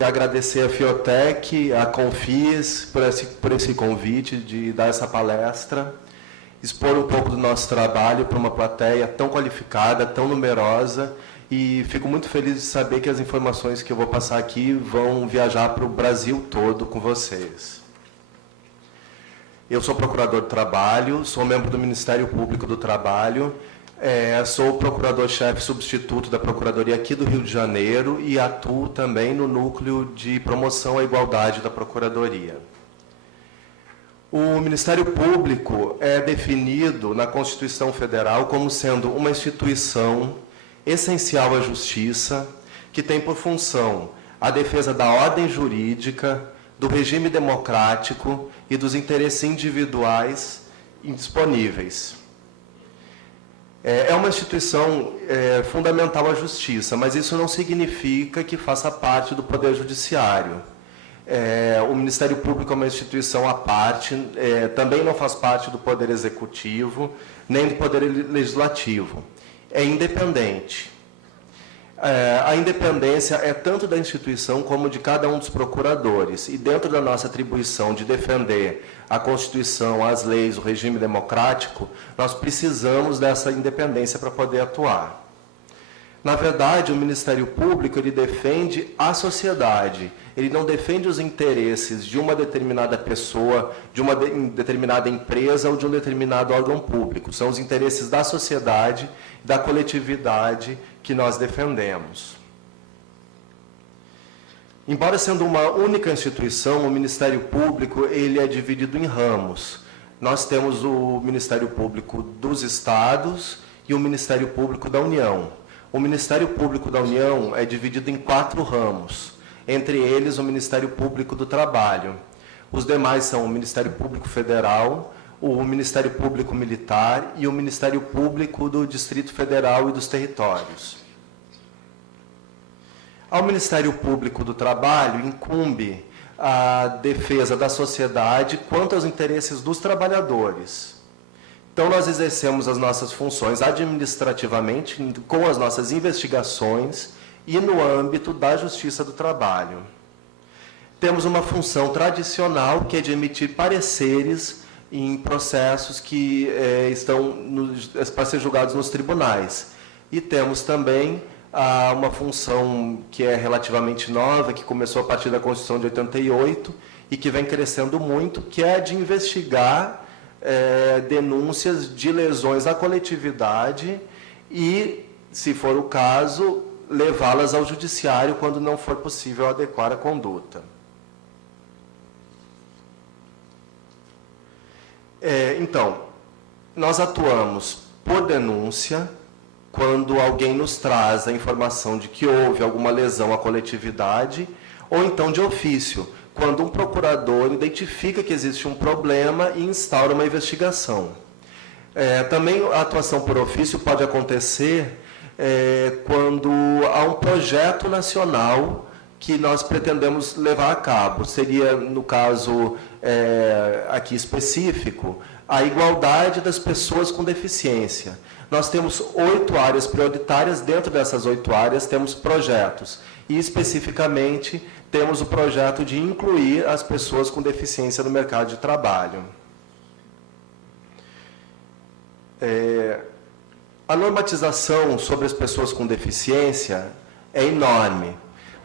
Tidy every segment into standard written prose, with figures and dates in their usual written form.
Agradecer a Fiotec, a Confis, por esse convite de dar essa palestra, expor um pouco do nosso trabalho para uma plateia tão qualificada, tão numerosa, e fico muito feliz de saber que as informações que eu vou passar aqui vão viajar para o Brasil todo com vocês. Eu sou procurador do trabalho, sou membro do Ministério Público do Trabalho, sou procurador-chefe substituto da Procuradoria aqui do Rio de Janeiro e atuo também no Núcleo de Promoção à Igualdade da Procuradoria. O Ministério Público é definido na Constituição Federal como sendo uma instituição essencial à justiça, que tem por função a defesa da ordem jurídica, do regime democrático e dos interesses individuais indisponíveis. É uma instituição fundamental à justiça, mas isso não significa que faça parte do Poder Judiciário. O Ministério Público é uma instituição à parte, também não faz parte do Poder Executivo, nem do Poder Legislativo. É independente. A independência é tanto da instituição como de cada um dos procuradores. E dentro da nossa atribuição de defender a Constituição, as leis, o regime democrático, nós precisamos dessa independência para poder atuar. Na verdade, o Ministério Público ele defende a sociedade, ele não defende os interesses de uma determinada pessoa, de uma determinada empresa ou de um determinado órgão público. São os interesses da sociedade, da coletividade que nós defendemos. Embora sendo uma única instituição, o Ministério Público ele é dividido em ramos. Nós temos o Ministério Público dos Estados e o Ministério Público da União. O Ministério Público da União é dividido em 4 ramos, entre eles o Ministério Público do Trabalho. Os demais são o Ministério Público Federal, o Ministério Público Militar e o Ministério Público do Distrito Federal e dos Territórios. Ao Ministério Público do Trabalho incumbe a defesa da sociedade quanto aos interesses dos trabalhadores. Então, nós exercemos as nossas funções administrativamente com as nossas investigações e no âmbito da Justiça do Trabalho. Temos uma função tradicional, que é de emitir pareceres em processos que estão para ser julgados nos tribunais. E temos também uma função que é relativamente nova, que começou a partir da Constituição de 88 e que vem crescendo muito, que é de investigar denúncias de lesões à coletividade e, se for o caso, levá-las ao judiciário quando não for possível adequar a conduta. Então, nós atuamos por denúncia, quando alguém nos traz a informação de que houve alguma lesão à coletividade, ou então de ofício, quando um procurador identifica que existe um problema e instaura uma investigação. Também a atuação por ofício pode acontecer quando há um projeto nacional que nós pretendemos levar a cabo. Seria, no caso aqui específico, a igualdade das pessoas com deficiência. Nós temos 8 áreas prioritárias, dentro dessas 8 áreas temos projetos, e especificamente temos o projeto de incluir as pessoas com deficiência no mercado de trabalho. A normatização sobre as pessoas com deficiência é enorme.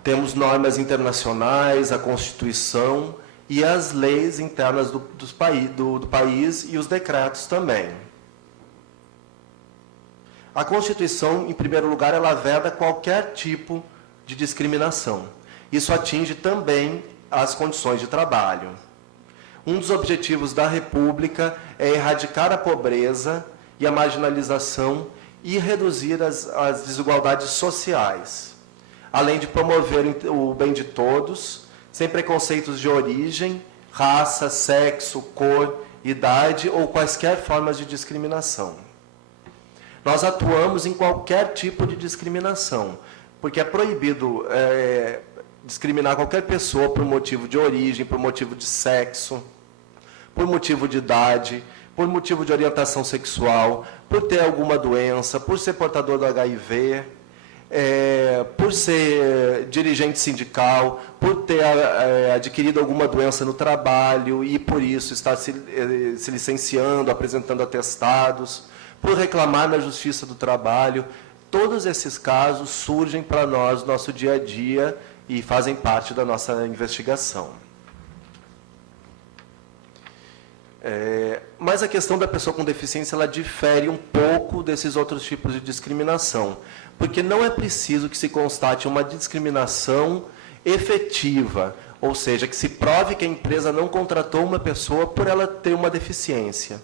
Temos normas internacionais, a Constituição e as leis internas do país e os decretos também. A Constituição, em primeiro lugar, ela veda qualquer tipo de discriminação. Isso atinge também as condições de trabalho. Um dos objetivos da República é erradicar a pobreza e a marginalização e reduzir as desigualdades sociais, além de promover o bem de todos, sem preconceitos de origem, raça, sexo, cor, idade ou quaisquer formas de discriminação. Nós atuamos em qualquer tipo de discriminação, porque é proibido discriminar qualquer pessoa por motivo de origem, por motivo de sexo, por motivo de idade, por motivo de orientação sexual, por ter alguma doença, por ser portador do HIV, por ser dirigente sindical, por ter adquirido alguma doença no trabalho e, por isso, estar se licenciando, apresentando atestados, por reclamar na Justiça do Trabalho. Todos esses casos surgem para nós no nosso dia a dia e fazem parte da nossa investigação. Mas a questão da pessoa com deficiência, ela difere um pouco desses outros tipos de discriminação, porque não é preciso que se constate uma discriminação efetiva, ou seja, que se prove que a empresa não contratou uma pessoa por ela ter uma deficiência.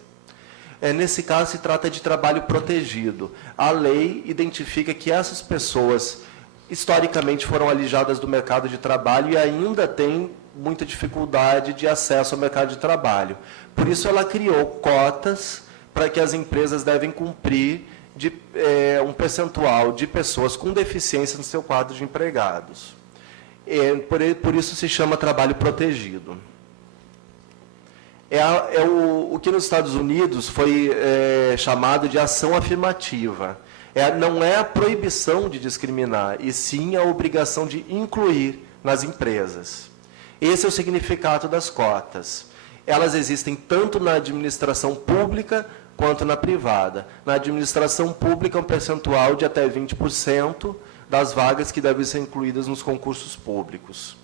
Nesse caso, se trata de trabalho protegido. A lei identifica que essas pessoas, historicamente, foram alijadas do mercado de trabalho e ainda têm muita dificuldade de acesso ao mercado de trabalho. Por isso, ela criou cotas para que as empresas devem cumprir um percentual de pessoas com deficiência no seu quadro de empregados. Por isso se chama trabalho protegido. O que nos Estados Unidos foi chamado de ação afirmativa. Não é a proibição de discriminar, e sim a obrigação de incluir nas empresas. Esse é o significado das cotas. Elas existem tanto na administração pública quanto na privada. Na administração pública, um percentual de até 20% das vagas que devem ser incluídas nos concursos públicos.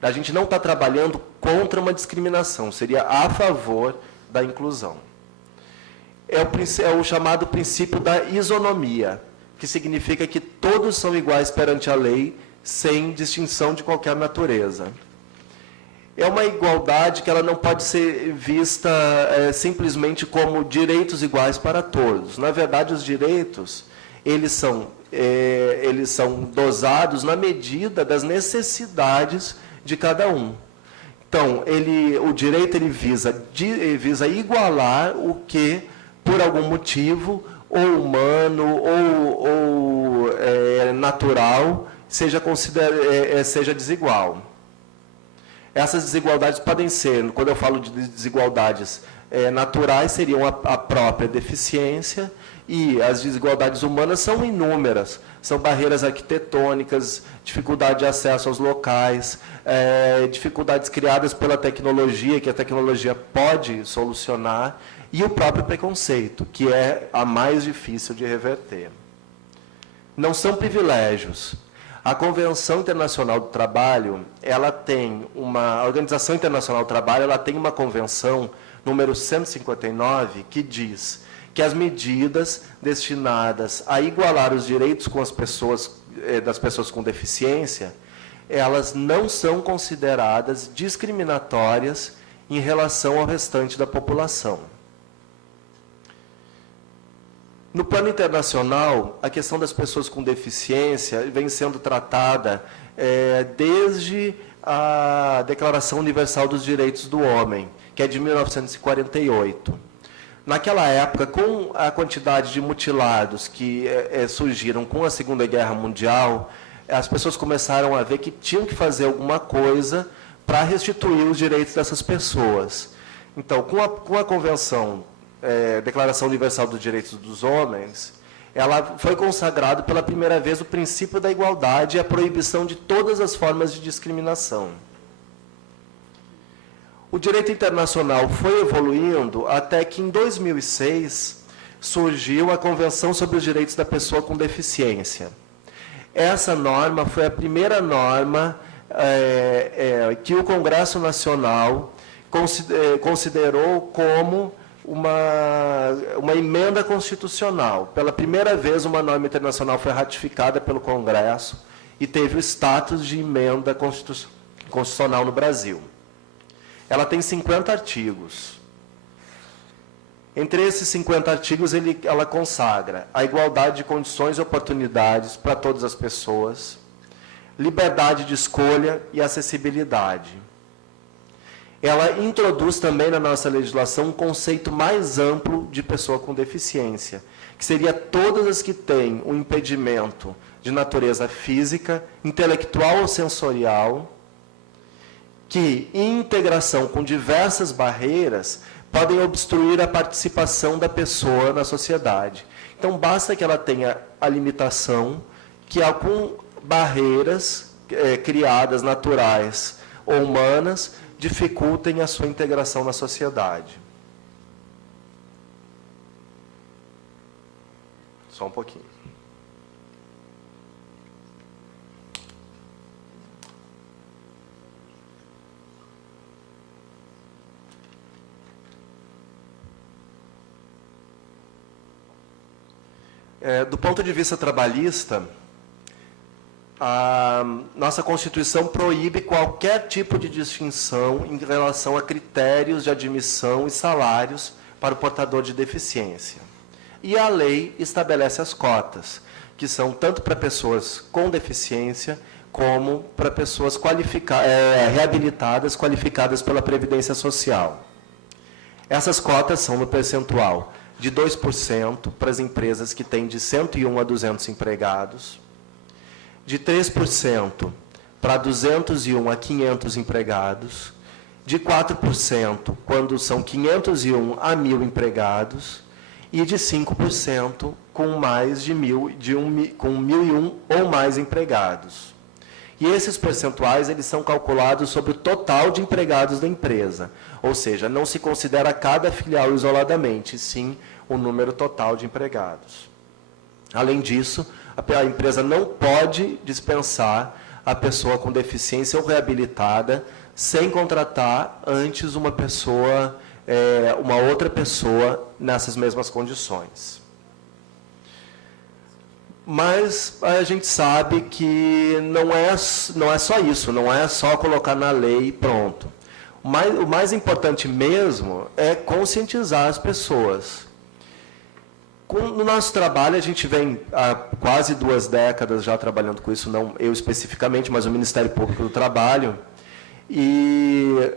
A gente não está trabalhando contra uma discriminação, seria a favor da inclusão. É o chamado princípio da isonomia, que significa que todos são iguais perante a lei, sem distinção de qualquer natureza. É uma igualdade que ela não pode ser vista simplesmente como direitos iguais para todos. Na verdade, os direitos, eles são dosados na medida das necessidades de cada um. Então, o direito visa igualar o que, por algum motivo, ou humano, ou natural, seja desigual. Essas desigualdades podem ser, quando eu falo de desigualdades naturais, seriam a própria deficiência, e as desigualdades humanas são inúmeras. São barreiras arquitetônicas, dificuldade de acesso aos locais, dificuldades criadas pela tecnologia, que a tecnologia pode solucionar, e o próprio preconceito, que é a mais difícil de reverter. Não são privilégios. A Convenção Internacional do Trabalho, a Organização Internacional do Trabalho, ela tem uma convenção, número 159, que diz que as medidas destinadas a igualar os direitos com das pessoas com deficiência, elas não são consideradas discriminatórias em relação ao restante da população. No plano internacional, a questão das pessoas com deficiência vem sendo tratada desde a Declaração Universal dos Direitos do Homem, que é de 1948. Naquela época, com a quantidade de mutilados que surgiram com a Segunda Guerra Mundial, as pessoas começaram a ver que tinham que fazer alguma coisa para restituir os direitos dessas pessoas. Então, com a Convenção, Declaração Universal dos Direitos dos Homens, ela foi consagrado pela primeira vez o princípio da igualdade e a proibição de todas as formas de discriminação. O direito internacional foi evoluindo até que, em 2006, surgiu a Convenção sobre os Direitos da Pessoa com Deficiência. Essa norma foi a primeira norma que o Congresso Nacional considerou como uma emenda constitucional. Pela primeira vez, uma norma internacional foi ratificada pelo Congresso e teve o status de emenda constitucional no Brasil. Ela tem 50 artigos. Entre esses 50 artigos, ela consagra a igualdade de condições e oportunidades para todas as pessoas, liberdade de escolha e acessibilidade. ela introduz também na nossa legislação um conceito mais amplo de pessoa com deficiência, que seria todas as que têm um impedimento de natureza física, intelectual ou sensorial, que, em integração com diversas barreiras, podem obstruir a participação da pessoa na sociedade. Então, basta que ela tenha a limitação que, com barreiras criadas, naturais ou humanas, dificultem a sua integração na sociedade. Só um pouquinho. Do ponto de vista trabalhista, a nossa Constituição proíbe qualquer tipo de distinção em relação a critérios de admissão e salários para o portador de deficiência. E a lei estabelece as cotas, que são tanto para pessoas com deficiência, como para pessoas reabilitadas, qualificadas pela Previdência Social. Essas cotas são no percentual de 2% para as empresas que têm de 101 a 200 empregados, de 3% para 201 a 500 empregados, de 4% quando são 501 a 1.000 empregados, e de 5% com mais de 1.001 ou mais empregados. E esses percentuais eles são calculados sobre o total de empregados da empresa, ou seja, não se considera cada filial isoladamente, sim o número total de empregados. Além disso, a empresa não pode dispensar a pessoa com deficiência ou reabilitada sem contratar antes uma outra pessoa nessas mesmas condições. Mas a gente sabe que não é só isso, não é só colocar na lei e pronto. O mais importante mesmo é conscientizar as pessoas. No nosso trabalho, a gente vem há quase 2 décadas já trabalhando com isso, não eu especificamente, mas o Ministério Público do Trabalho, e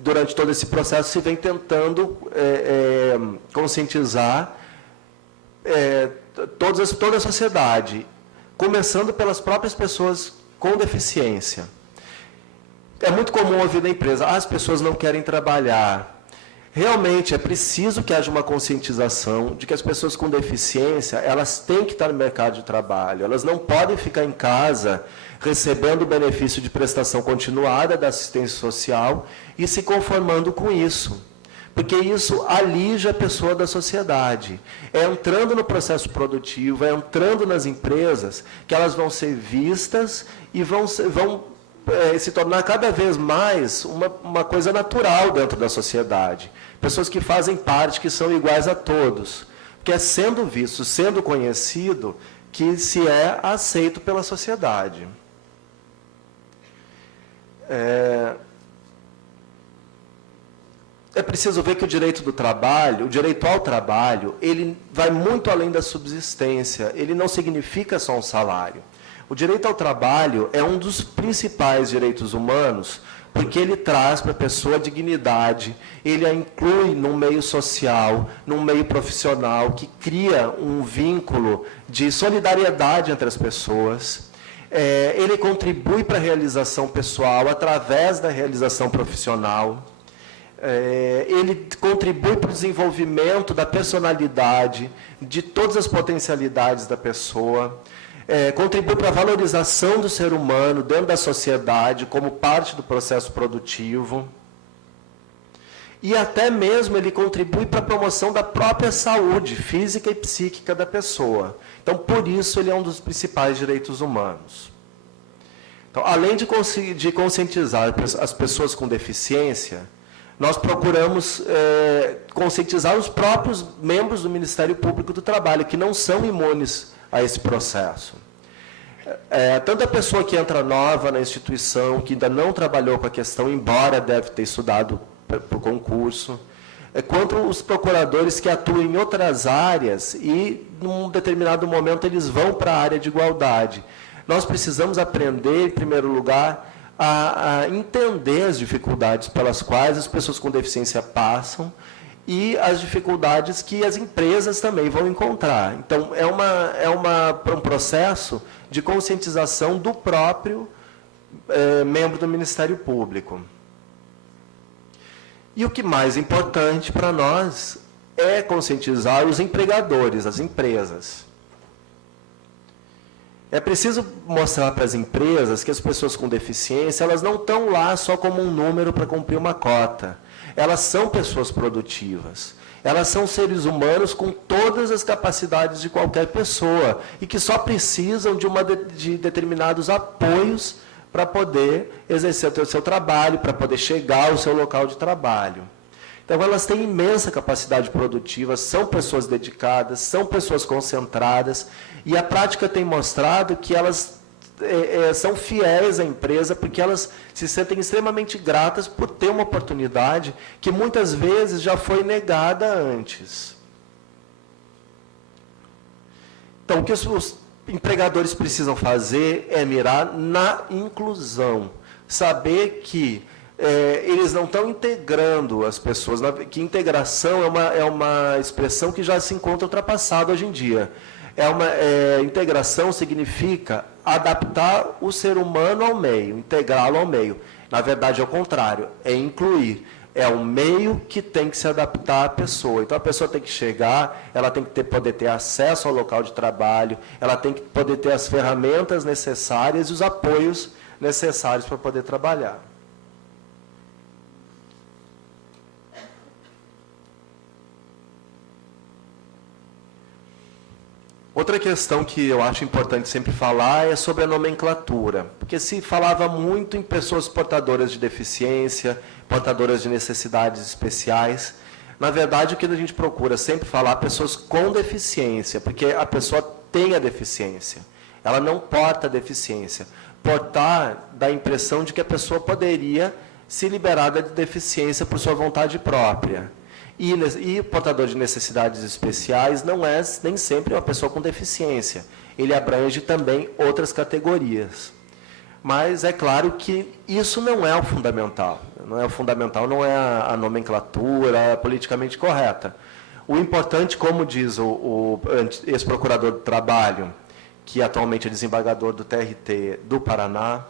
durante todo esse processo se vem tentando conscientizar toda a sociedade, começando pelas próprias pessoas com deficiência. É muito comum ouvir na empresa, as pessoas não querem trabalhar. Realmente é preciso que haja uma conscientização de que as pessoas com deficiência, elas têm que estar no mercado de trabalho, elas não podem ficar em casa recebendo o benefício de prestação continuada da assistência social e se conformando com isso. Porque isso alija a pessoa da sociedade. É entrando no processo produtivo, é entrando nas empresas, que elas vão ser vistas e vão se tornar cada vez mais uma coisa natural dentro da sociedade. Pessoas que fazem parte, que são iguais a todos. Porque é sendo visto, sendo conhecido, que se é aceito pela sociedade. É preciso ver que o direito ao trabalho, ele vai muito além da subsistência, ele não significa só um salário. O direito ao trabalho é um dos principais direitos humanos, porque ele traz para a pessoa dignidade, ele a inclui num meio social, num meio profissional, que cria um vínculo de solidariedade entre as pessoas. Ele contribui para a realização pessoal através da realização profissional. Ele contribui para o desenvolvimento da personalidade, de todas as potencialidades da pessoa. Contribui para a valorização do ser humano dentro da sociedade, como parte do processo produtivo. E até mesmo ele contribui para a promoção da própria saúde física e psíquica da pessoa. Então, por isso, ele é um dos principais direitos humanos. Então, além de conscientizar as pessoas com deficiência, nós procuramos conscientizar os próprios membros do Ministério Público do Trabalho, que não são imunes a esse processo. Tanto a pessoa que entra nova na instituição, que ainda não trabalhou com a questão, embora deve ter estudado para o concurso, quanto os procuradores que atuam em outras áreas e, num determinado momento, eles vão para a área de igualdade. Nós precisamos aprender, em primeiro lugar, a entender as dificuldades pelas quais as pessoas com deficiência passam e as dificuldades que as empresas também vão encontrar. Então, um processo de conscientização do próprio membro do Ministério Público. E o que mais importante para nós é conscientizar os empregadores, as empresas. É preciso mostrar para as empresas que as pessoas com deficiência, elas não estão lá só como um número para cumprir uma cota. Elas são pessoas produtivas. Elas são seres humanos com todas as capacidades de qualquer pessoa e que só precisam de determinados apoios para poder exercer o seu trabalho, para poder chegar ao seu local de trabalho. Então, elas têm imensa capacidade produtiva, são pessoas dedicadas, são pessoas concentradas, e a prática tem mostrado que elas são fiéis à empresa, porque elas se sentem extremamente gratas por ter uma oportunidade que muitas vezes já foi negada antes. Então, o que os empregadores precisam fazer é mirar na inclusão, saber que eles não estão integrando as pessoas, que integração é uma expressão que já se encontra ultrapassada hoje em dia. Integração significa adaptar o ser humano ao meio, integrá-lo ao meio. Na verdade, é o contrário, é incluir. É o meio que tem que se adaptar à pessoa. Então, a pessoa tem que chegar, ela tem que poder ter acesso ao local de trabalho, ela tem que poder ter as ferramentas necessárias e os apoios necessários para poder trabalhar. Outra questão que eu acho importante sempre falar é sobre a nomenclatura, porque se falava muito em pessoas portadoras de deficiência, portadoras de necessidades especiais. Na verdade, o que a gente procura sempre falar, pessoas com deficiência, porque a pessoa tem a deficiência, ela não porta a deficiência. Portar dá a impressão de que a pessoa poderia se liberar da deficiência por sua vontade própria. E portador de necessidades especiais não é nem sempre uma pessoa com deficiência. Ele abrange também outras categorias. Mas é claro que isso não é o fundamental. Não é a nomenclatura politicamente correta. O importante, como diz o ex-procurador do Trabalho, que atualmente é desembargador do TRT do Paraná,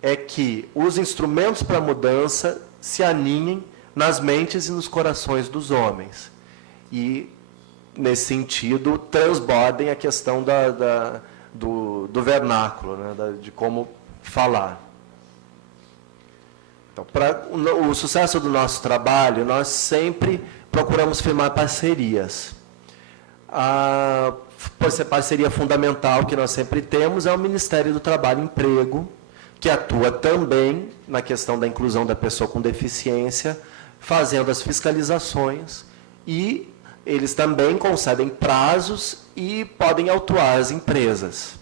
é que os instrumentos para a mudança se aninhem nas mentes e nos corações dos homens. E, nesse sentido, transbordem a questão do vernáculo, né, de como falar. Então, para o sucesso do nosso trabalho, nós sempre procuramos firmar parcerias. A parceria fundamental que nós sempre temos é o Ministério do Trabalho e Emprego, que atua também na questão da inclusão da pessoa com deficiência, fazendo as fiscalizações, e eles também concedem prazos e podem autuar as empresas.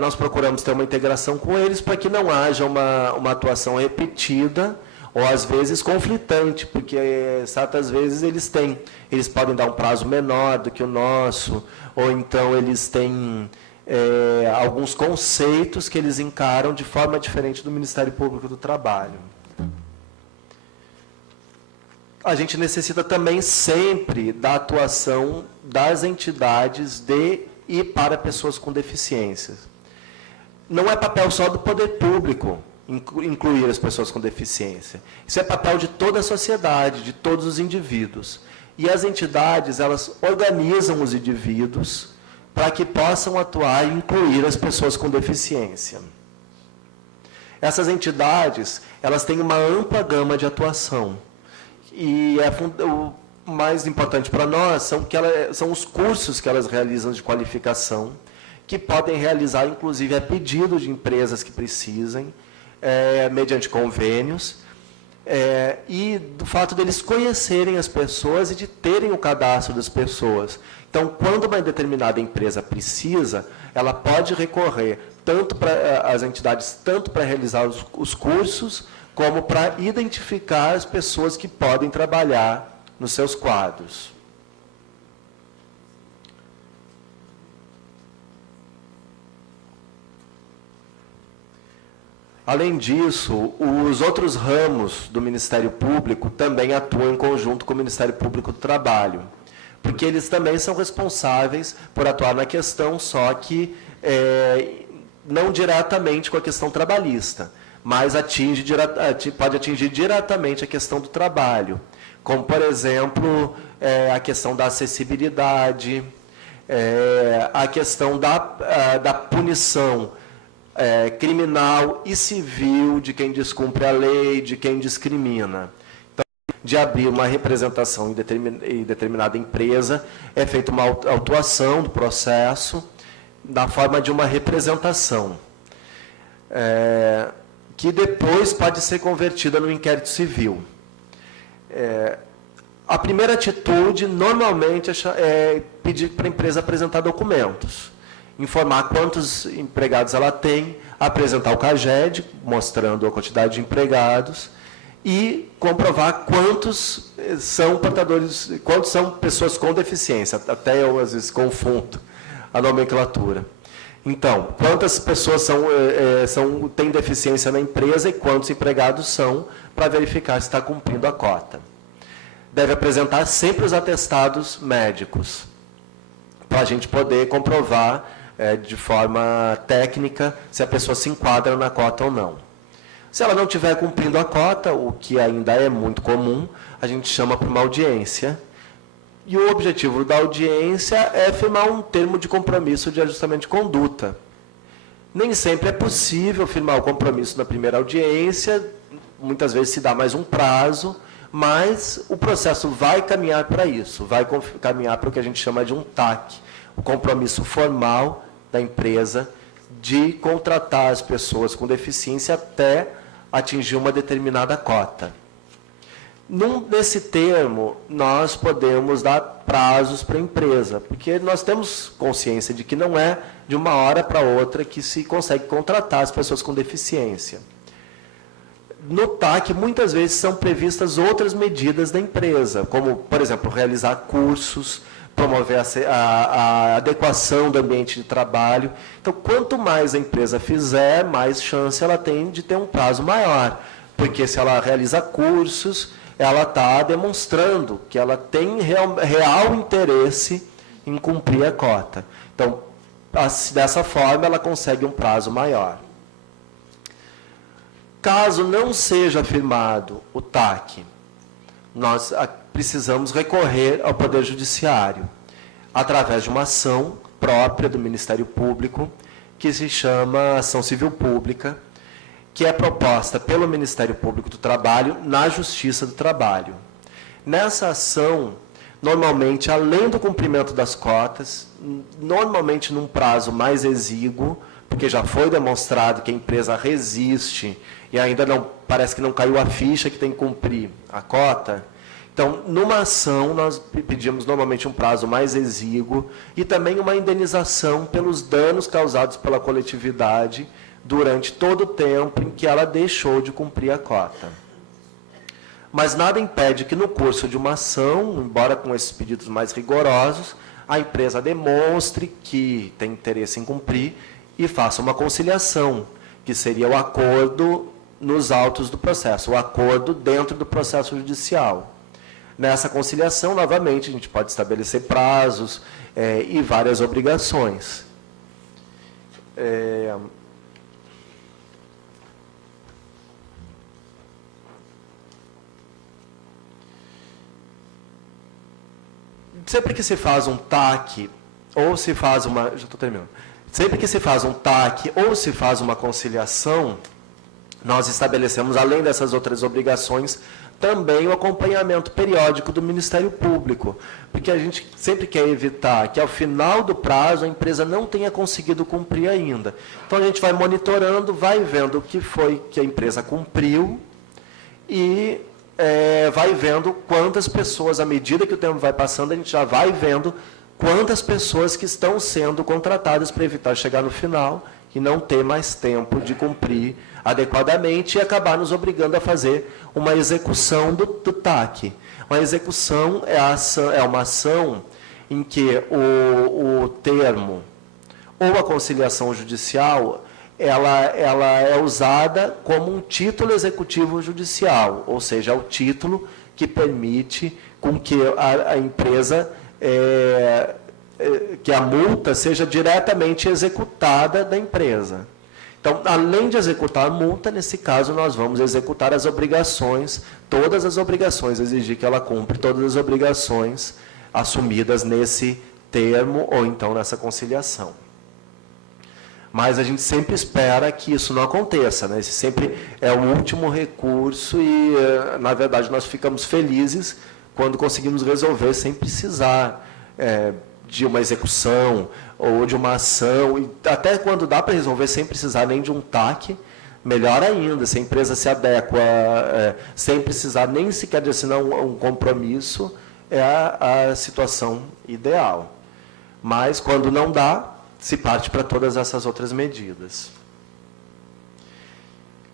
Nós procuramos ter uma integração com eles para que não haja uma atuação repetida ou, às vezes, conflitante, porque certas vezes eles podem dar um prazo menor do que o nosso, ou então eles têm alguns conceitos que eles encaram de forma diferente do Ministério Público do Trabalho. A gente necessita também sempre da atuação das entidades de e para pessoas com deficiências. Não é papel só do poder público incluir as pessoas com deficiência. Isso é papel de toda a sociedade, de todos os indivíduos. E as entidades, elas organizam os indivíduos para que possam atuar e incluir as pessoas com deficiência. Essas entidades, elas têm uma ampla gama de atuação. E o mais importante para nós são os cursos que elas realizam de qualificação, que podem realizar, inclusive, a pedido de empresas que precisem, mediante convênios, e do fato deles conhecerem as pessoas e de terem o cadastro das pessoas. Então, quando uma determinada empresa precisa, ela pode recorrer tanto para as entidades, tanto para realizar os cursos, como para identificar as pessoas que podem trabalhar nos seus quadros. Além disso, os outros ramos do Ministério Público também atuam em conjunto com o Ministério Público do Trabalho, porque eles também são responsáveis por atuar na questão, só que não diretamente com a questão trabalhista, mas pode atingir diretamente a questão do trabalho, como, por exemplo, a questão da acessibilidade, a questão da punição criminal e civil de quem descumpre a lei, de quem discrimina. Então, de abrir uma representação em determinada empresa, é feita uma autuação do processo na forma de uma representação, que depois pode ser convertida no inquérito civil. A primeira atitude, normalmente, é pedir para a empresa apresentar documentos, informar quantos empregados ela tem, apresentar o CAGED, mostrando a quantidade de empregados, e comprovar quantos são portadores, quantos são pessoas com deficiência. Até eu, às vezes, confundo a nomenclatura. Então, quantas pessoas têm deficiência na empresa e quantos empregados são, para verificar se está cumprindo a cota. Deve apresentar sempre os atestados médicos, para a gente poder comprovar de forma técnica se a pessoa se enquadra na cota ou não. Se ela não estiver cumprindo a cota, o que ainda é muito comum, a gente chama para uma audiência. E o objetivo da audiência é firmar um termo de compromisso de ajustamento de conduta. Nem sempre é possível firmar o compromisso na primeira audiência, muitas vezes se dá mais um prazo, mas o processo vai caminhar para isso, vai caminhar para o que a gente chama de um TAC, o compromisso formal da empresa de contratar as pessoas com deficiência até atingir uma determinada cota. Nesse termo, nós podemos dar prazos para a empresa, porque nós temos consciência de que não é de uma hora para outra que se consegue contratar as pessoas com deficiência. No TAC, muitas vezes são previstas outras medidas da empresa, como, por exemplo, realizar cursos, promover a adequação do ambiente de trabalho. Então, quanto mais a empresa fizer, mais chance ela tem de ter um prazo maior, porque se ela realiza cursos, ela está demonstrando que ela tem real interesse em cumprir a cota. Então, dessa forma, ela consegue um prazo maior. Caso não seja firmado o TAC, nós precisamos recorrer ao Poder Judiciário, através de uma ação própria do Ministério Público, que se chama Ação Civil Pública, que é proposta pelo Ministério Público do Trabalho na Justiça do Trabalho. Nessa ação, normalmente, além do cumprimento das cotas, normalmente num prazo mais exíguo, porque já foi demonstrado que a empresa resiste e ainda não, parece que não caiu a ficha que tem que cumprir a cota. Então, numa ação, nós pedimos normalmente um prazo mais exíguo e também uma indenização pelos danos causados pela coletividade durante todo o tempo em que ela deixou de cumprir a cota. Mas nada impede que no curso de uma ação, embora com esses pedidos mais rigorosos, a empresa demonstre que tem interesse em cumprir e faça uma conciliação, que seria o acordo nos autos do processo, o acordo dentro do processo judicial. Nessa conciliação, novamente, a gente pode estabelecer prazos e várias obrigações. Sempre que se faz um TAC, ou se faz uma... Já estou terminando. Sempre que se faz um TAC ou se faz uma conciliação, nós estabelecemos, além dessas outras obrigações, também o acompanhamento periódico do Ministério Público, porque a gente sempre quer evitar que, ao final do prazo, a empresa não tenha conseguido cumprir ainda. Então, a gente vai monitorando, vai vendo o que foi que a empresa cumpriu e vai vendo quantas pessoas, à medida que o tempo vai passando, a gente já vai vendo quantas pessoas que estão sendo contratadas para evitar chegar no final e não ter mais tempo de cumprir adequadamente e acabar nos obrigando a fazer uma execução do TAC. Uma execução é uma ação em que o termo ou a conciliação judicial ela é usada como um título executivo judicial, ou seja, é o título que permite com que a empresa, que a multa seja diretamente executada da empresa. Então, além de executar a multa, nesse caso, nós vamos executar as obrigações, todas as obrigações, exigir que ela cumpra todas as obrigações assumidas nesse termo ou então nessa conciliação. Mas a gente sempre espera que isso não aconteça, né? Esse sempre é o último recurso e, na verdade, nós ficamos felizes quando conseguimos resolver sem precisar de uma execução ou de uma ação, e até quando dá para resolver sem precisar nem de um TAC, melhor ainda, se a empresa se adequa, sem precisar nem sequer de assinar um compromisso, é a situação ideal. Mas, quando não dá, se parte para todas essas outras medidas.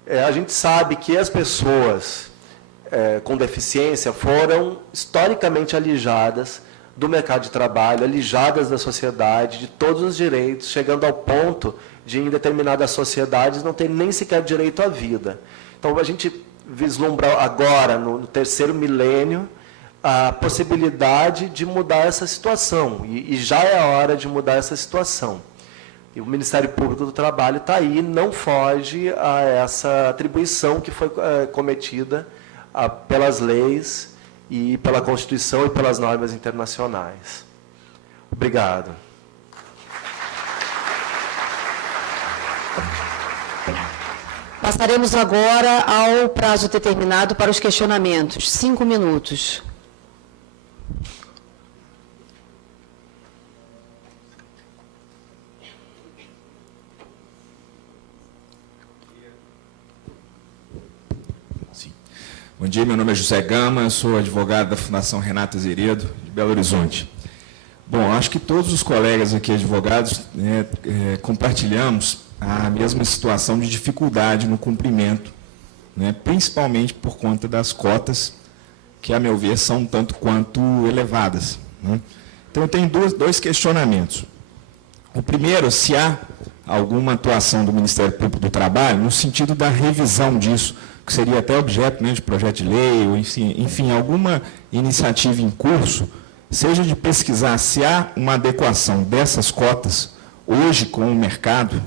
A gente sabe que as pessoas com deficiência foram historicamente alijadas do mercado de trabalho, alijadas da sociedade, de todos os direitos, chegando ao ponto de, em determinadas sociedades, não ter nem sequer direito à vida. Então, a gente vislumbra agora, no terceiro milênio, a possibilidade de mudar essa situação, e já é a hora de mudar essa situação. E o Ministério Público do Trabalho está aí, não foge a essa atribuição que foi cometida pelas leis e pela Constituição e pelas normas internacionais. Obrigado. Passaremos agora ao prazo determinado para os questionamentos. 5 minutos. Bom dia, meu nome é José Gama, sou advogado da Fundação Renato Azeredo, de Belo Horizonte. Bom, acho que todos os colegas aqui advogados compartilhamos a mesma situação de dificuldade no cumprimento, principalmente por conta das cotas, que, a meu ver, são tanto quanto elevadas. Então, eu tenho dois questionamentos. O primeiro, se há alguma atuação do Ministério Público do Trabalho no sentido da revisão disso, que seria até objeto de projeto de lei, ou enfim, alguma iniciativa em curso, seja de pesquisar se há uma adequação dessas cotas hoje com o mercado,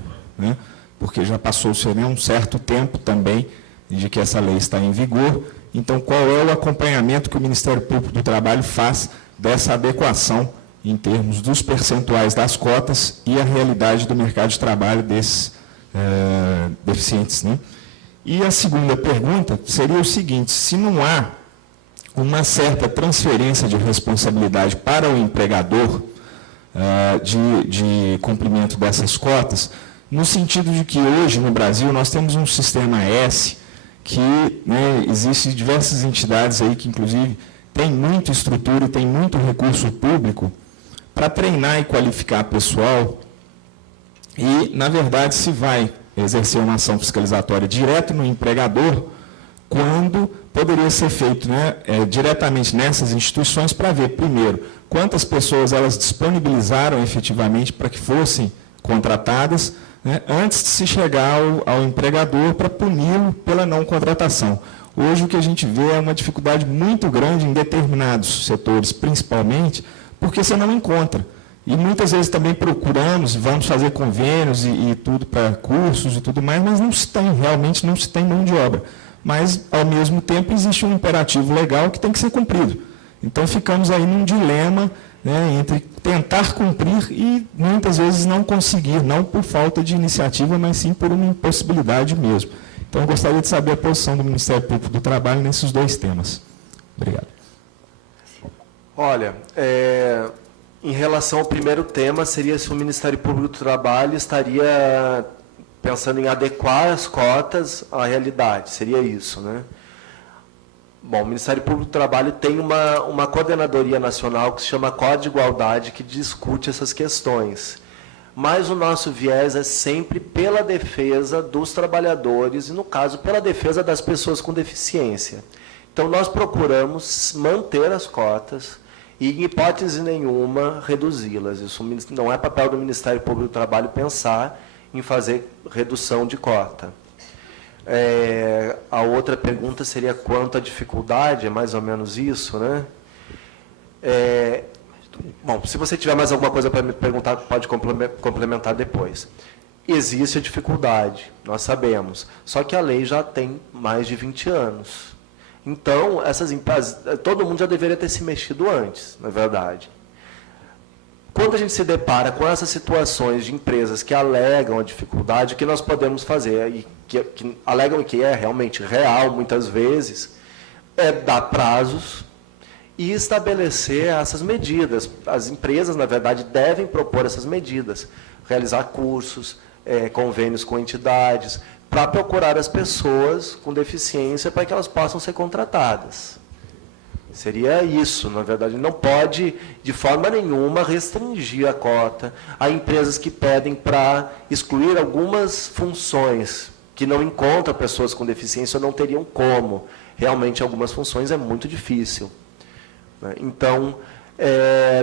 porque já passou-se um certo tempo também de que essa lei está em vigor. Então, qual é o acompanhamento que o Ministério Público do Trabalho faz dessa adequação em termos dos percentuais das cotas e a realidade do mercado de trabalho desses deficientes, E a segunda pergunta seria o seguinte: se não há uma certa transferência de responsabilidade para o empregador de cumprimento dessas cotas, no sentido de que hoje no Brasil nós temos um sistema S, que existem diversas entidades aí que inclusive têm muita estrutura e têm muito recurso público para treinar e qualificar pessoal, e, na verdade, se vai exercer uma ação fiscalizatória direto no empregador, quando poderia ser feito diretamente nessas instituições para ver, primeiro, quantas pessoas elas disponibilizaram efetivamente para que fossem contratadas, antes de se chegar ao empregador para puni-lo pela não contratação. Hoje o que a gente vê é uma dificuldade muito grande em determinados setores, principalmente, porque você não encontra. E muitas vezes também procuramos, vamos fazer convênios e tudo para cursos e tudo mais, mas não se tem, realmente não se tem mão de obra. Mas, ao mesmo tempo, existe um imperativo legal que tem que ser cumprido. Então, ficamos aí num dilema entre tentar cumprir e, muitas vezes, não conseguir, não por falta de iniciativa, mas sim por uma impossibilidade mesmo. Então, eu gostaria de saber a posição do Ministério Público do Trabalho nesses dois temas. Obrigado. Olha, em relação ao primeiro tema, seria se o Ministério Público do Trabalho estaria pensando em adequar as cotas à realidade, seria isso, Bom, o Ministério Público do Trabalho tem uma coordenadoria nacional que se chama Código de Igualdade, que discute essas questões. Mas o nosso viés é sempre pela defesa dos trabalhadores e, no caso, pela defesa das pessoas com deficiência. Então, nós procuramos manter as cotas e, em hipótese nenhuma, reduzi-las. Isso não é papel do Ministério Público do Trabalho pensar em fazer redução de cota. A outra pergunta seria quanto à dificuldade, é mais ou menos isso, né? Bom, se você tiver mais alguma coisa para me perguntar, pode complementar depois. Existe a dificuldade, nós sabemos, só que a lei já tem mais de 20 anos. Então, essas empresas, todo mundo já deveria ter se mexido antes, na verdade. Quando a gente se depara com essas situações de empresas que alegam a dificuldade, o que nós podemos fazer, e que alegam que é realmente real, muitas vezes, é dar prazos e estabelecer essas medidas. As empresas, na verdade, devem propor essas medidas, realizar cursos, convênios com entidades, para procurar as pessoas com deficiência para que elas possam ser contratadas. Seria isso, na verdade. Não pode, de forma nenhuma, restringir a cota a empresas que pedem para excluir algumas funções, que não encontram pessoas com deficiência ou não teriam como. Realmente, algumas funções é muito difícil. Então,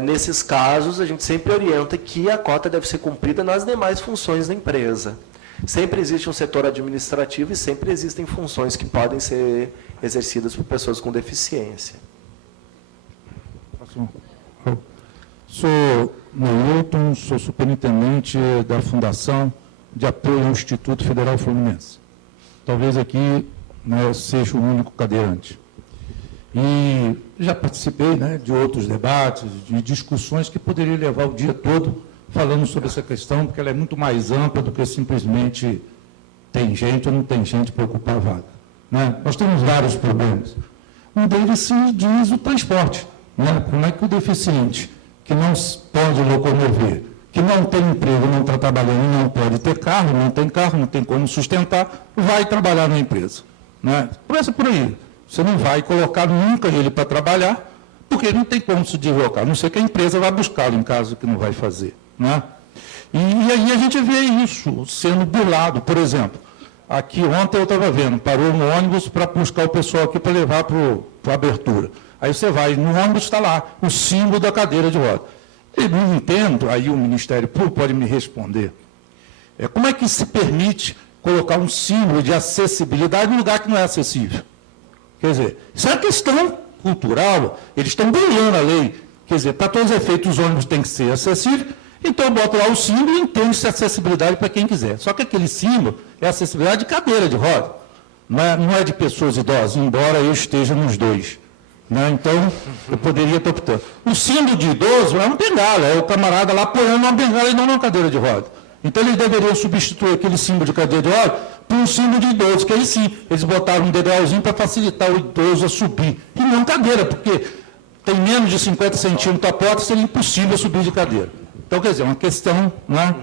nesses casos, a gente sempre orienta que a cota deve ser cumprida nas demais funções da empresa. Sempre existe um setor administrativo e sempre existem funções que podem ser exercidas por pessoas com deficiência. Sou Neilton, sou superintendente da Fundação de Apoio ao Instituto Federal Fluminense. Talvez aqui, né, seja o único cadeirante. E já participei, né, de outros debates, de discussões que poderiam levar o dia todo falando sobre essa questão, porque ela é muito mais ampla do que simplesmente tem gente ou não tem gente para ocupar a vaga. Né? Nós temos vários problemas. Um deles se diz o transporte. Né? Como é que o deficiente, que não pode locomover, que não tem emprego, não está trabalhando, não pode ter carro, não tem como sustentar, vai trabalhar na empresa. Né? Começa por aí. Você não vai colocar nunca ele para trabalhar, porque ele não tem como se deslocar, a não ser que a empresa vá buscá-lo em caso que não vai fazer. Né? E aí a gente vê isso sendo burlado. Por exemplo, aqui ontem eu estava vendo, parou um ônibus para buscar o pessoal aqui para levar para a abertura. Aí você vai, no ônibus está lá, o símbolo da cadeira de roda. Eu não entendo, aí o Ministério Público pode me responder. Como é que se permite colocar um símbolo de acessibilidade em um lugar que não é acessível? Quer dizer, isso é uma questão cultural, eles estão burlando a lei. Quer dizer, para todos os efeitos, os ônibus têm que ser acessíveis, então bota lá o símbolo e entende-se acessibilidade para quem quiser. Só que aquele símbolo é acessibilidade de cadeira de roda, não é de pessoas idosas, embora eu esteja nos dois. Né? Então, eu poderia estar optando. O símbolo de idoso é uma bengala, é o camarada lá apoiando uma bengala e não uma cadeira de roda. Então, eles deveriam substituir aquele símbolo de cadeira de roda por um símbolo de idoso, que aí sim, eles botaram um degrauzinho para facilitar o idoso a subir. E não cadeira, porque tem menos de 50 centímetros a porta, seria impossível subir de cadeira. Então, quer dizer, é uma questão, né,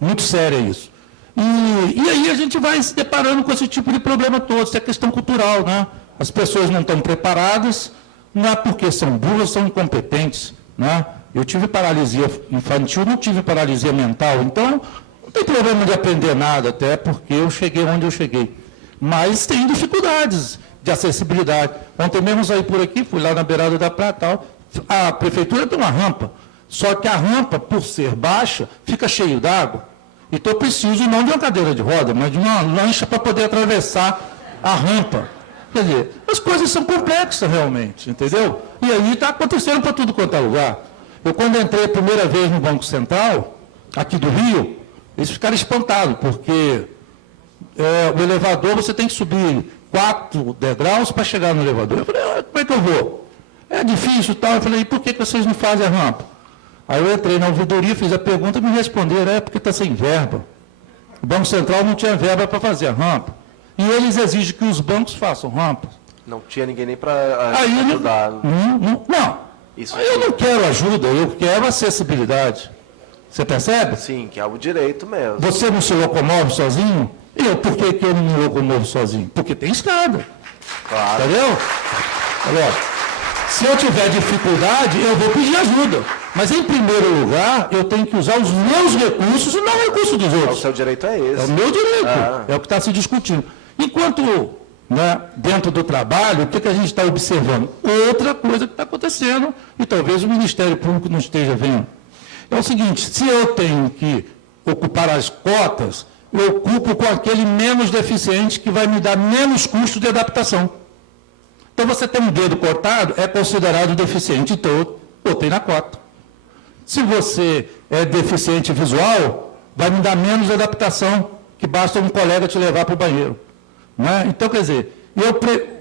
muito séria isso. E aí a gente vai se deparando com esse tipo de problema todo, isso é questão cultural, né? As pessoas não estão preparadas, não é porque são burras, são incompetentes, né? Eu tive paralisia infantil, não tive paralisia mental, então não tem problema de aprender nada, até porque eu cheguei onde eu cheguei. Mas tem dificuldades de acessibilidade. Ontem mesmo saí por aqui, fui lá na beirada da praia e tal, a prefeitura tem uma rampa, só que a rampa, por ser baixa, fica cheio d'água. Então eu preciso não de uma cadeira de roda, mas de uma lancha para poder atravessar a rampa. Quer dizer, as coisas são complexas realmente, entendeu? E aí está acontecendo para tudo quanto é lugar. Eu, quando entrei a primeira vez no Banco Central, aqui do Rio, eles ficaram espantados, porque o elevador você tem que subir 4 degraus para chegar no elevador. Eu falei, como é que eu vou? É difícil e tal. Eu falei, por que vocês não fazem a rampa? Aí eu entrei na ouvidoria, fiz a pergunta e me responderam, porque está sem verba. O Banco Central não tinha verba para fazer a rampa. E eles exigem que os bancos façam rampas. Não tinha ninguém nem para ajudar. Não. Isso eu não quero ajuda, eu quero acessibilidade. Você percebe? Sim, que é o direito mesmo. Você não se locomove sozinho? Por que eu não me locomovo sozinho? Porque tem escada. Claro. Entendeu? Agora, se eu tiver dificuldade, eu vou pedir ajuda. Mas, em primeiro lugar, eu tenho que usar os meus recursos e não o recurso dos outros. O seu direito é esse. É o meu direito. É o que está se discutindo. Enquanto, né, dentro do trabalho, o que a gente está observando? Outra coisa que está acontecendo, e talvez o Ministério Público não esteja vendo. É o seguinte, se eu tenho que ocupar as cotas, eu ocupo com aquele menos deficiente que vai me dar menos custo de adaptação. Então, você tem um dedo cortado, é considerado deficiente, então eu botei na cota. Se você é deficiente visual, vai me dar menos adaptação, que basta um colega te levar para o banheiro. Não é? Então, quer dizer,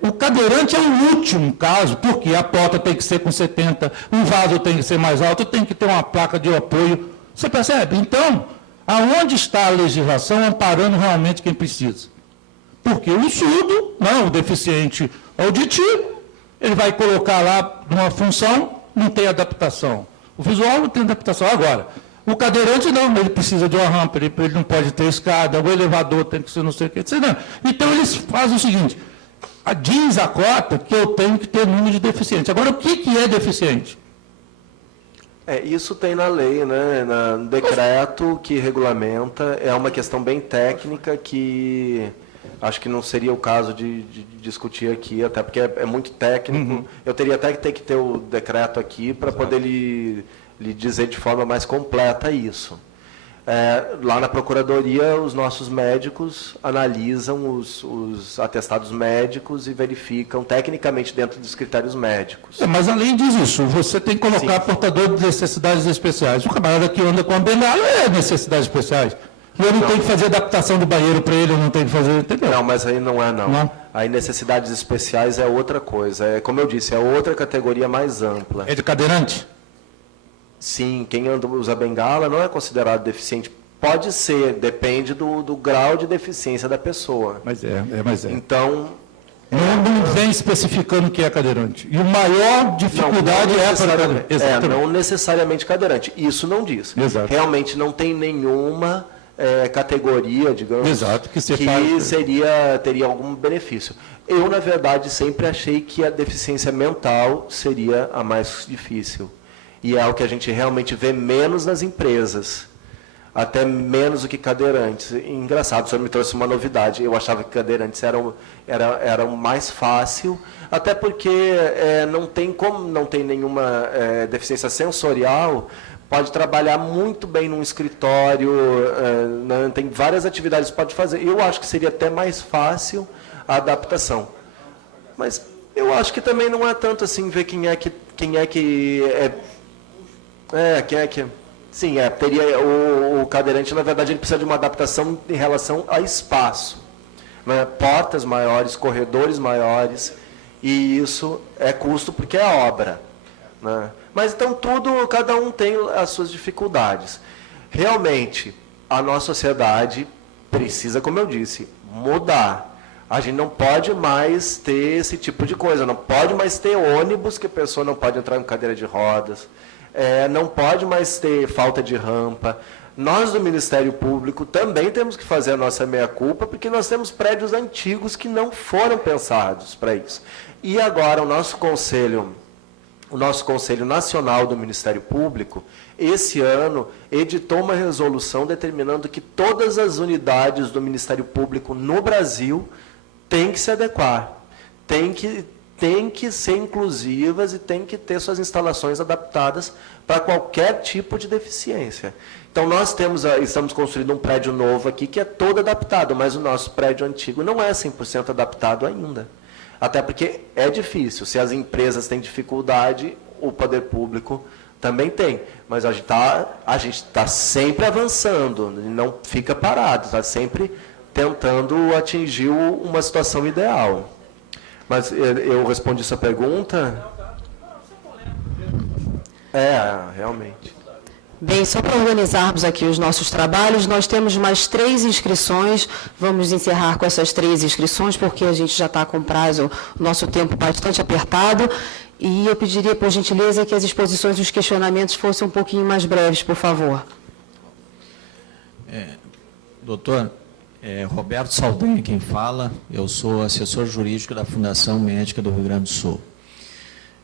o cadeirante é o último caso, porque a porta tem que ser com 70, o vaso tem que ser mais alto, tem que ter uma placa de apoio. Você percebe? Então, aonde está a legislação amparando realmente quem precisa? Porque o surdo, não, o deficiente auditivo, ele vai colocar lá numa função, não tem adaptação. O visual não tem adaptação. Agora, o cadeirante não, ele precisa de uma rampa, ele não pode ter escada, o elevador tem que ser não sei o que, etc. Então, eles fazem o seguinte, diz a cota que eu tenho que ter número de deficientes. Agora, o que é deficiente? Isso tem na lei, né? No decreto que regulamenta, é uma questão bem técnica que acho que não seria o caso de discutir aqui, até porque é muito técnico. Eu teria até que ter que ter o decreto aqui para poder lhe dizer de forma mais completa isso. Lá na Procuradoria, os nossos médicos analisam os atestados médicos e verificam tecnicamente dentro dos critérios médicos. Mas além disso, você tem que colocar portador de necessidades especiais. O camarada que anda com a bengala é necessidades especiais. Eu não tenho que fazer adaptação do banheiro para ele, eu não tenho que fazer, entendeu? Não, mas aí não é, não. Aí necessidades especiais é outra coisa. Como eu disse, é outra categoria mais ampla. É de cadeirante? Sim, quem usa bengala não é considerado deficiente. Pode ser, depende do grau de deficiência da pessoa. Mas é. Então... Não vem especificando o que é cadeirante. E a maior dificuldade não necessariamente cadeirante. Isso não diz. Exato. Realmente não tem nenhuma categoria, digamos, que teria algum benefício. Eu, na verdade, sempre achei que a deficiência mental seria a mais difícil. E é o que a gente realmente vê menos nas empresas. Até menos do que cadeirantes. Engraçado, o senhor me trouxe uma novidade. Eu achava que cadeirantes eram mais fácil, até porque não tem nenhuma deficiência sensorial, pode trabalhar muito bem num escritório, tem várias atividades que pode fazer. Eu acho que seria até mais fácil a adaptação. Mas eu acho que também não é tanto assim ver quem é que Sim, teria o cadeirante, na verdade, ele precisa de uma adaptação em relação a espaço. Né? Portas maiores, corredores maiores, e isso é custo porque é obra. Né? Mas então cada um tem as suas dificuldades. Realmente, a nossa sociedade precisa, como eu disse, mudar. A gente não pode mais ter esse tipo de coisa, não pode mais ter ônibus que a pessoa não pode entrar em cadeira de rodas. Não pode mais ter falta de rampa. Nós, do Ministério Público, também temos que fazer a nossa meia-culpa, porque nós temos prédios antigos que não foram pensados para isso. E agora o nosso Conselho Nacional do Ministério Público, esse ano, editou uma resolução determinando que todas as unidades do Ministério Público no Brasil têm que se adequar, têm que ser inclusivas e têm que ter suas instalações adaptadas para qualquer tipo de deficiência. Então, nós estamos construindo um prédio novo aqui que é todo adaptado, mas o nosso prédio antigo não é 100% adaptado ainda. Até porque é difícil. Se as empresas têm dificuldade, o poder público também tem. Mas a gente está sempre avançando, não fica parado, está sempre tentando atingir uma situação ideal. Mas eu respondi essa pergunta? Realmente. Bem, só para organizarmos aqui os nossos trabalhos, nós temos mais 3 inscrições. Vamos encerrar com essas 3 inscrições, porque a gente já está com prazo, o nosso tempo bastante apertado. E eu pediria, por gentileza, que as exposições e os questionamentos fossem um pouquinho mais breves, por favor. Doutor, Roberto Saldanha quem fala, eu sou assessor jurídico da Fundação Médica do Rio Grande do Sul.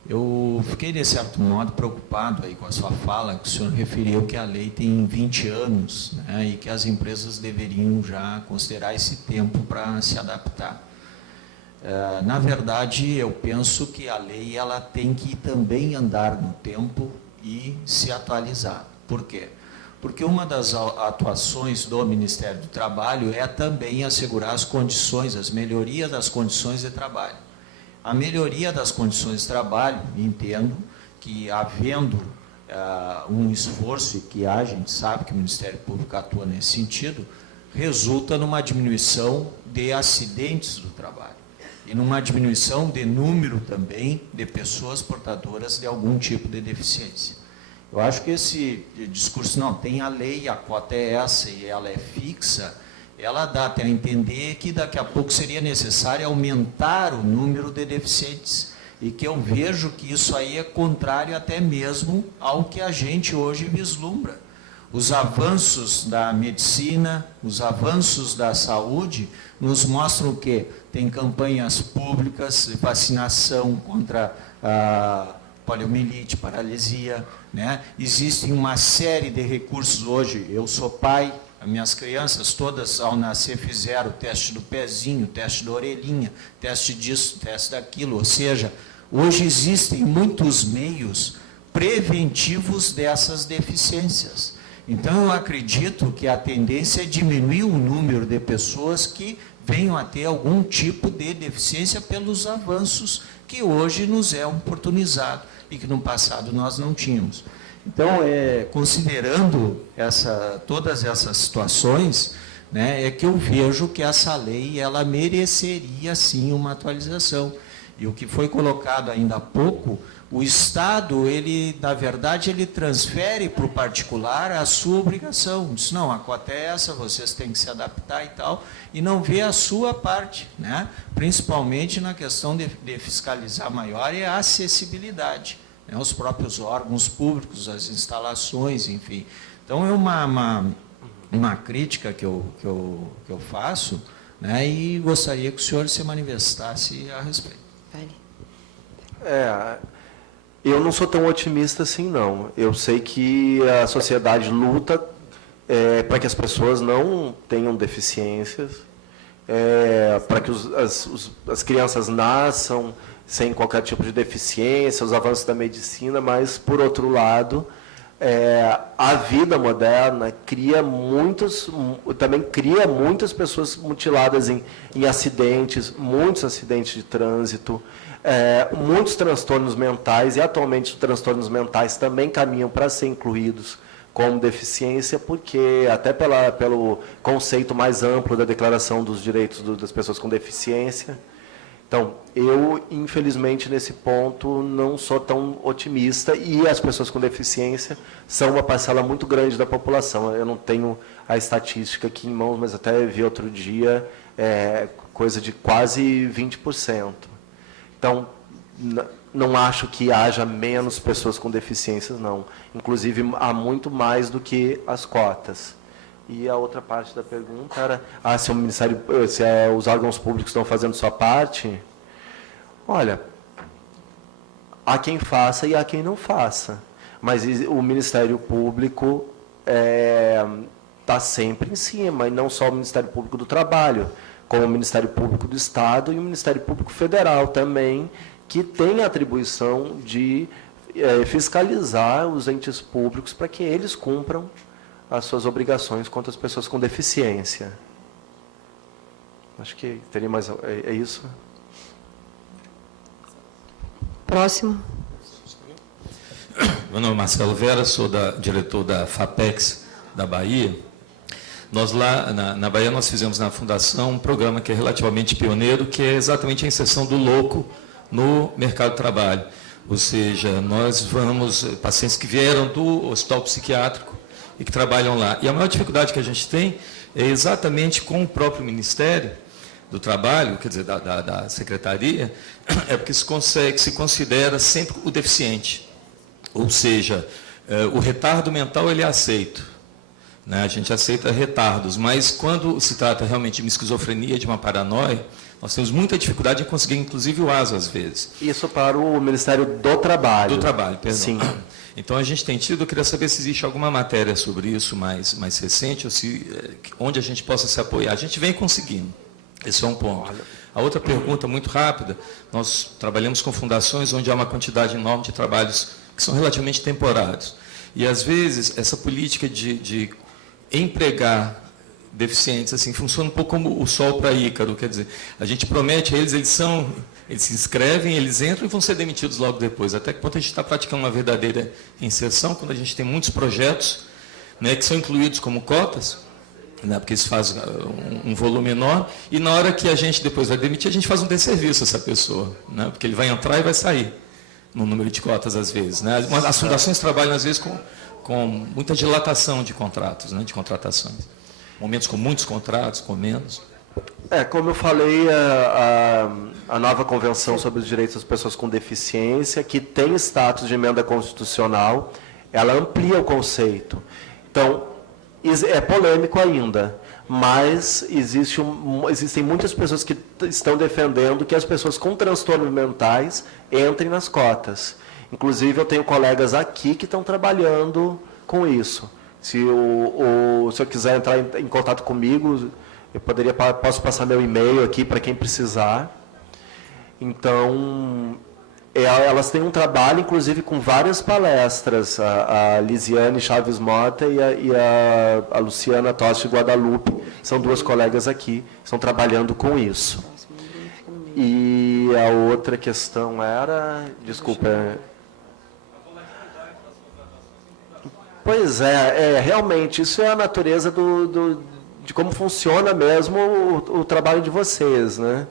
Eu fiquei, de certo modo, preocupado aí com a sua fala, que o senhor referiu que a lei tem 20 anos, né, e que as empresas deveriam já considerar esse tempo para se adaptar. Na verdade, eu penso que a lei ela tem que também andar no tempo e se atualizar. Por quê? porque uma das atuações do Ministério do Trabalho é também assegurar as condições, as melhorias das condições de trabalho. A melhoria das condições de trabalho, entendo que havendo um esforço, e que a gente sabe que o Ministério Público atua nesse sentido, resulta numa diminuição de acidentes do trabalho e numa diminuição de número também de pessoas portadoras de algum tipo de deficiência. Eu acho que esse discurso, não, tem a lei, a cota é essa e ela é fixa, ela dá até a entender que daqui a pouco seria necessário aumentar o número de deficientes, e que eu vejo que isso aí é contrário até mesmo ao que a gente hoje vislumbra. Os avanços da medicina, os avanços da saúde, nos mostram o quê? Tem campanhas públicas de vacinação contra a poliomielite, paralisia, né? Existem uma série de recursos hoje. Eu sou pai, as minhas crianças todas ao nascer fizeram o teste do pezinho, teste da orelhinha, teste disso, teste daquilo, ou seja, hoje existem muitos meios preventivos dessas deficiências. Então, eu acredito que a tendência é diminuir o número de pessoas que venham a ter algum tipo de deficiência pelos avanços que hoje nos é oportunizado e que no passado nós não tínhamos. Então, considerando todas essas situações, né, é que eu vejo que essa lei ela mereceria, sim, uma atualização. E o que foi colocado ainda há pouco, o Estado, na verdade, ele transfere para o particular a sua obrigação. Diz, não, a cota é essa, vocês têm que se adaptar e tal, e não vê a sua parte, né? Principalmente na questão de fiscalizar maior e a acessibilidade, né? Os próprios órgãos públicos, as instalações, enfim. Então, é uma crítica que eu faço, né? E gostaria que o senhor se manifestasse a respeito. Eu não sou tão otimista assim, não. Eu sei que a sociedade luta para que as pessoas não tenham deficiências, para que as crianças nasçam sem qualquer tipo de deficiência, os avanços da medicina, mas, por outro lado, a vida moderna também cria muitas pessoas mutiladas em acidentes, muitos acidentes de trânsito, muitos transtornos mentais, e atualmente os transtornos mentais também caminham para ser incluídos como deficiência, porque até pelo conceito mais amplo da Declaração dos Direitos das Pessoas com Deficiência. Então, eu, infelizmente, nesse ponto, não sou tão otimista, e as pessoas com deficiência são uma parcela muito grande da população. Eu não tenho a estatística aqui em mãos, mas até vi outro dia, coisa de quase 20%. Então, não acho que haja menos pessoas com deficiências, não. Inclusive, há muito mais do que as cotas. E a outra parte da pergunta era se os órgãos públicos estão fazendo sua parte. Olha, há quem faça e há quem não faça. Mas o Ministério Público está sempre em cima, e não só o Ministério Público do Trabalho, como o Ministério Público do Estado e o Ministério Público Federal também, que tem a atribuição de fiscalizar os entes públicos para que eles cumpram as suas obrigações contra as pessoas com deficiência. Acho que teria mais... É isso? Próximo. Meu nome é Marcelo Vera, sou diretor da FAPEX da Bahia. Nós lá na Bahia nós fizemos na Fundação um programa que é relativamente pioneiro, que é exatamente a inserção do louco no mercado de trabalho. Ou seja, nós vamos, pacientes que vieram do hospital psiquiátrico e que trabalham lá. E a maior dificuldade que a gente tem é exatamente com o próprio Ministério do Trabalho, quer dizer, da Secretaria, é porque se considera sempre o deficiente. Ou seja, o retardo mental ele é aceito, né? A gente aceita retardos, mas quando se trata realmente de uma esquizofrenia, de uma paranoia, nós temos muita dificuldade em conseguir, inclusive, o ASO, às vezes. Isso para o Ministério do Trabalho. Do Trabalho, perdão. Sim. Então, a gente tem tido, eu queria saber se existe alguma matéria sobre isso mais recente, ou onde a gente possa se apoiar. A gente vem conseguindo. Esse é um ponto. A outra pergunta, muito rápida, nós trabalhamos com fundações onde há uma quantidade enorme de trabalhos que são relativamente temporários. E, às vezes, essa política de empregar deficientes assim funciona um pouco como o sol para Ícaro, quer dizer, a gente promete a eles, eles se inscrevem, eles entram e vão ser demitidos logo depois. Até que ponto a gente está praticando uma verdadeira inserção, quando a gente tem muitos projetos, né, que são incluídos como cotas, né, porque isso faz um volume enorme, e na hora que a gente depois vai demitir, a gente faz um desserviço a essa pessoa, né, porque ele vai entrar e vai sair no número de cotas, às vezes. Né. As fundações trabalham, às vezes, com muita dilatação de contratos, né, de contratações. Momentos com muitos contratos, com menos. Como eu falei, a nova Convenção sobre os Direitos das Pessoas com Deficiência, que tem status de emenda constitucional, ela amplia o conceito. Então, é polêmico ainda, mas existem muitas pessoas que estão defendendo que as pessoas com transtornos mentais entrem nas cotas. Inclusive, eu tenho colegas aqui que estão trabalhando com isso. Se eu quiser entrar em contato comigo, posso passar meu e-mail aqui para quem precisar. Então, elas têm um trabalho, inclusive, com várias palestras. A Lisiane Chaves Mota e a Luciana Tosti Guadalupe, são duas colegas aqui, estão trabalhando com isso. E a outra questão era... Desculpa... Pois realmente, isso é a natureza de como funciona mesmo o trabalho de vocês, né?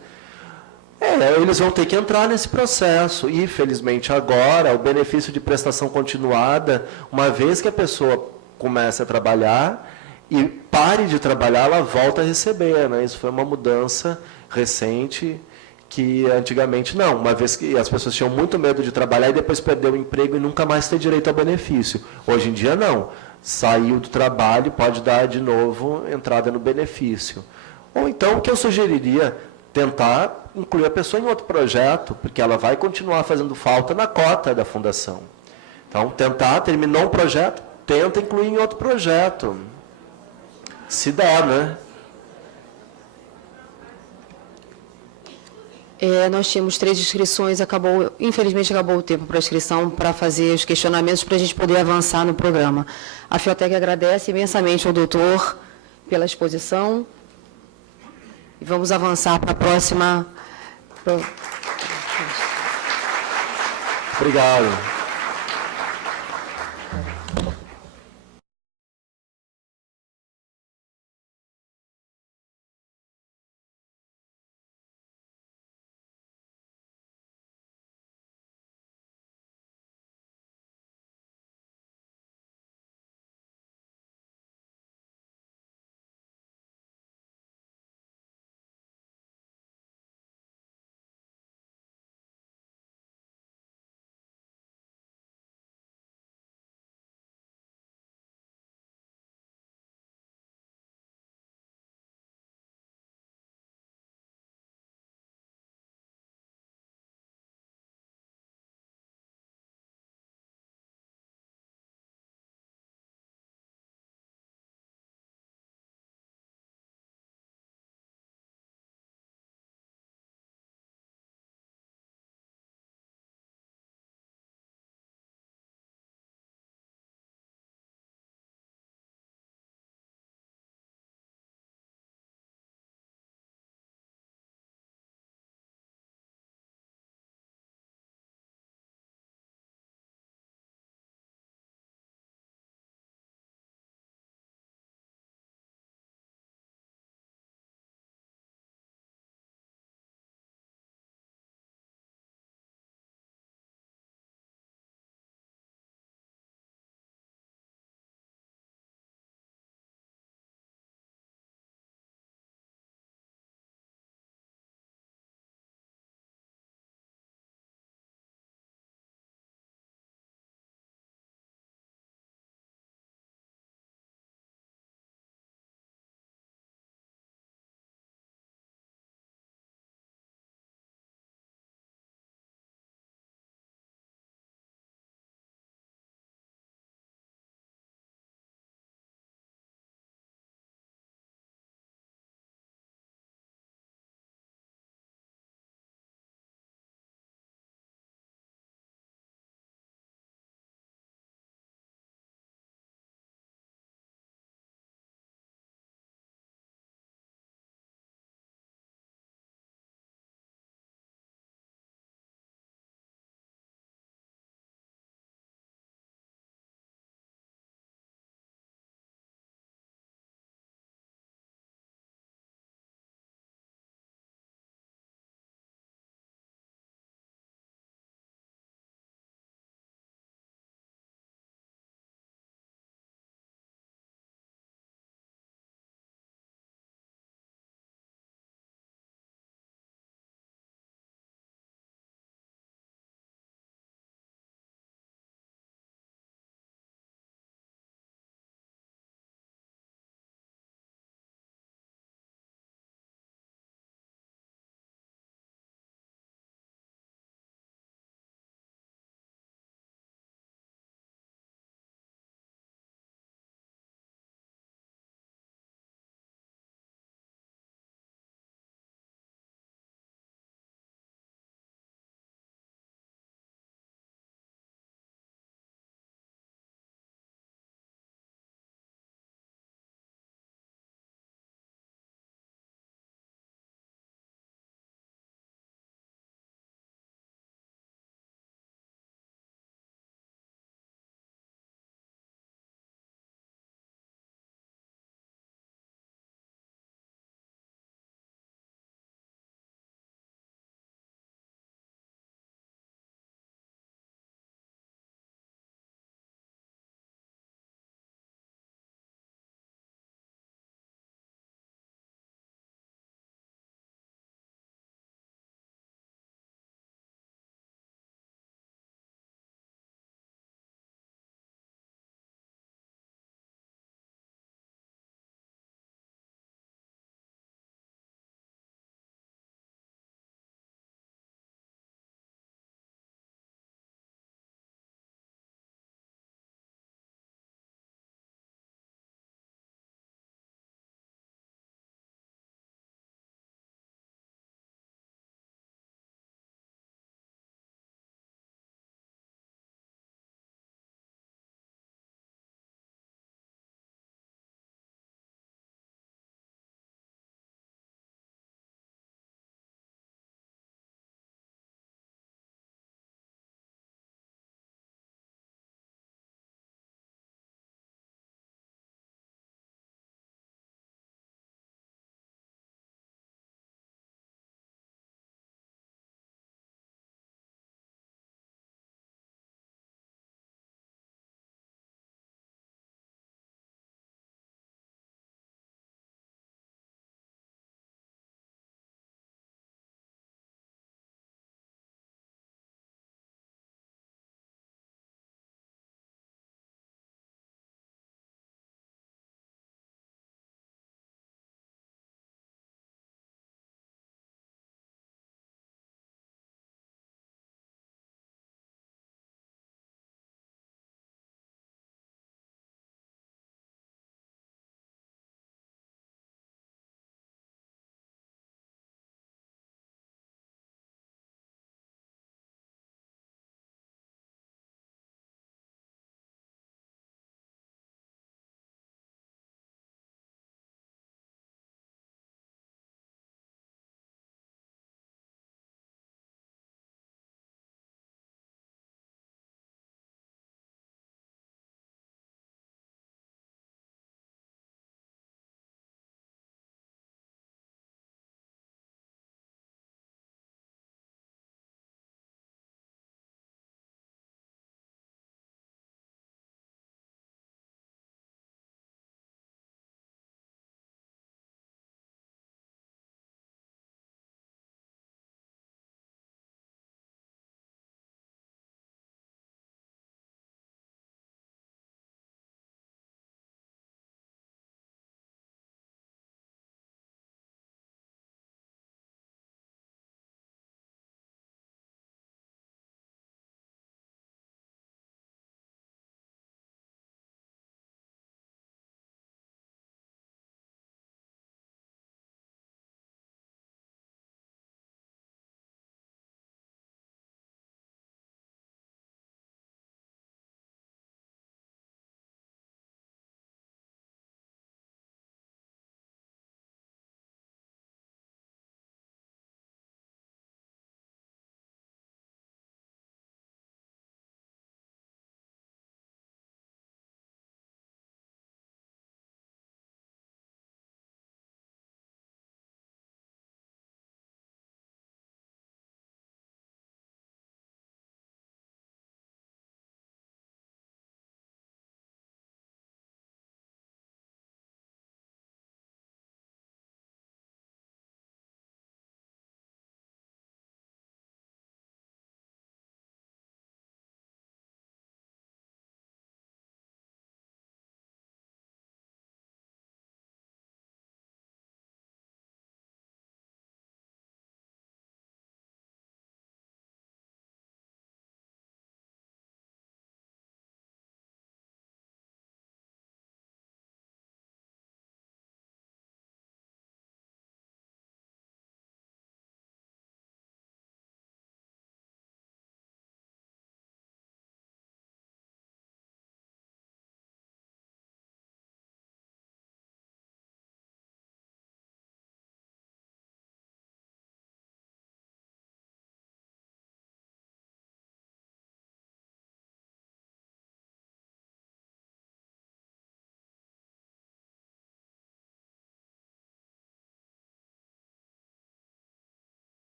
Eles vão ter que entrar nesse processo. E, felizmente, agora, o benefício de prestação continuada, uma vez que a pessoa comece a trabalhar e pare de trabalhar, ela volta a receber, né? Isso foi uma mudança recente, que antigamente não, uma vez que as pessoas tinham muito medo de trabalhar e depois perder o emprego e nunca mais ter direito ao benefício. Hoje em dia não, saiu do trabalho, pode dar de novo entrada no benefício. Ou então, o que eu sugeriria, tentar incluir a pessoa em outro projeto, porque ela vai continuar fazendo falta na cota da fundação. Então, terminou um projeto, tenta incluir em outro projeto, se der, né? Nós tínhamos 3 inscrições, infelizmente acabou o tempo para a inscrição, para fazer os questionamentos, para a gente poder avançar no programa. A Fiotec agradece imensamente ao doutor pela exposição. E vamos avançar para a próxima... Obrigado.